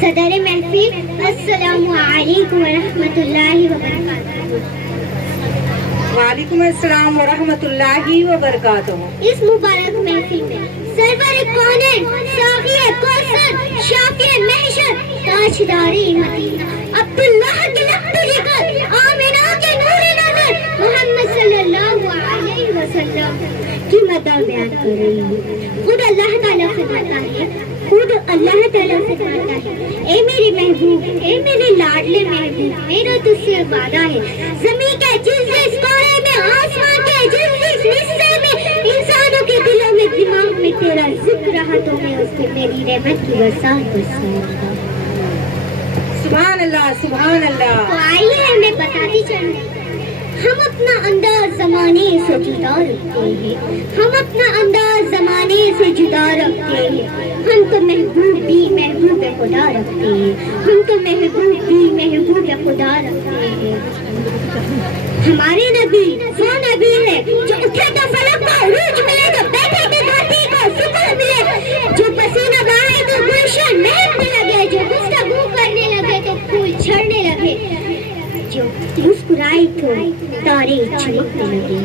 صدر محفل السلام علیکم ورحمۃ اللہ وبرکاتہ. وعلیکم السلام ورحمۃ اللہ وبرکاتہ. اس مبارک محفل میں سرور کونین، ساقی کوثر، شافی محشر، تاجدار مدینہ، عبداللہ کے لب جگر، آمنہ کے نور نظر، محمد صلی اللہ علیہ وسلم کی مدح بیان کر رہی ہوں. خود اللہ تعالیٰ فرماتا ہے، خود اللہ تعالیٰ فرماتا ہے، اے میرے محبوب، اے میرے لاڈلے محبوب، میرا تجھ سے وعدہ ہے، زمین کے جس کونے میں، آسمان کے جس حصے میں، انسانوں کے دلوں میں، دماغ میں تیرا ذکر رہا تو میں اس پہ میری رحمت کی برسات برساؤں گا. سبحان اللہ سبحان اللہ. تو آئیے ہمیں بتاتی چلیں، ہم اپنا انداز زمانے سے جدا رکھتے ہیں، ہم اپنا انداز زمانے سے جدا رکھتے ہیں. ہم تو محبوب بھی محبوب خدا رکھتے ہیں، ہم تو محبوب بھی محبوب خدا رکھتے ہیں. ہمارے نبی وہ نبی ہے جو اٹھے تو فلک کو عروج ملے، تو بیٹھے تو دھرتی کو سکون ملے، جو پسینہ بہائے تو گلشن مہکنے لگے، جو گفتگو کرنے لگے تو پھول جھڑنے لگے، جو مسکرائی تو تارے چمکنے لگے.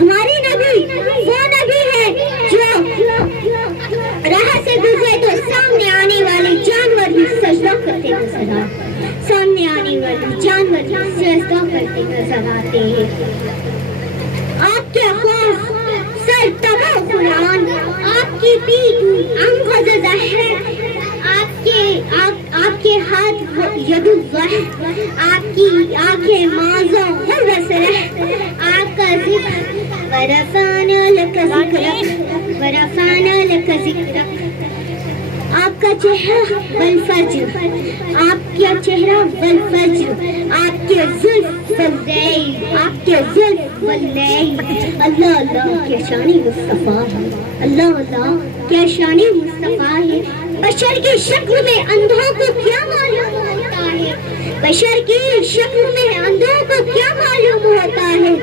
ہمارے نبی وہ نبی ہے جو راہ سے گزرے تو سامنے آنے والے جانور بھی سجدہ کرتے نظر آتے، سامنے آنے والے جانور بھی سجدہ کرتے نظر آتے ہیں. آپ کے خوف سر تبا قرآن، آپ کی پیٹھ انگز زہر، آپ کے ہاتھ ید الظہر، آپ کی آنکھیں ماضا غرس رہ، آپ کا ذکر ورفعنا لک ذکرک، ورفعنا لک ذکرک. آپ کا چہرہ والفجر، آپ کا چہرہ والفجر، آپ کے زلف واللیل، آپ کے زلف واللیل. اللہ اللہ کیا شان مصطفیٰ ہے، اللہ اللہ کیا شان مصطفیٰ ہے. بشر کی شکل میں اندھوں کو کیا معلوم ہوتا ہے، بشر کی شکل میں اندھوں کو کیا معلوم ہوتا ہے.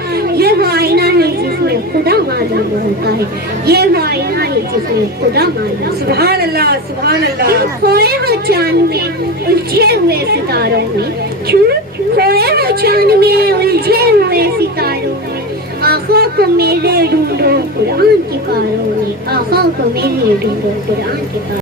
یہ وہ آئینہ ہے جس میں خدا معلوم ہوتا ہے، یہ وہ آئینہ ہے جس میں خدا معلوم. سبحان اللہ سبحان اللہ. کیوں کھوئے ہو چاند میں الجھے ہوئے ستاروں میں، کیوں کھوئے ہو چاند میں الجھے ہوئے ستاروں میں. آقا کو میرے ڈھونڈو قرآن کے پاروں میں، آقا کو میرے ڈھونڈو قرآن کے پاروں میں.